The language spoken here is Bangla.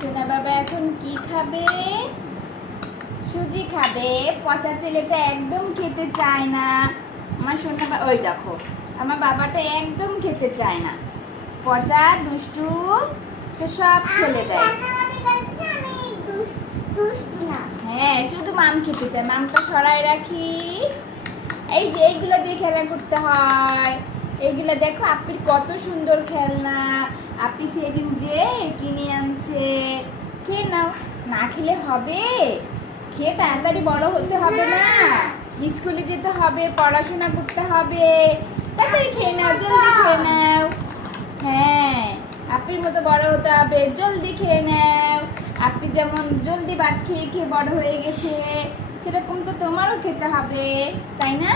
সোনা বাবা এখন কি খাবে? সুজি খাবে। পচা ছেলেটা একদম খেতে চায় না। আমার সোনা ওই দেখো, আমার বাবাটা একদম খেতে চায় না। পচা দুষ্টু, সে সব ফেলে দেয়। হ্যাঁ, শুধু মাম খেতে চায়। মামটা সরাই রাখি। এই যে এইগুলো দিয়ে খেলা করতে হয়। এইগুলো দেখো আপির কত সুন্দর খেলনা। আপি সেদিন যে কিনে আনছে। খেয়ে নাও। না খেলে হবে? খেয়ে তাড়াতাড়ি বড় হতে হবে না? স্কুলে যেতে হবে, পড়াশোনা করতে হবে। তাড়াতাড়ি খেয়ে নাও, জলদি খেয়ে নাও। হ্যাঁ, আপির মতো বড় হতে হবে, জলদি খেয়ে নাও। আপনি যেমন জলদি ভাত খেয়ে খেয়ে বড় হয়ে গেছে, সেরকম তো তোমারও খেতে হবে, তাই না?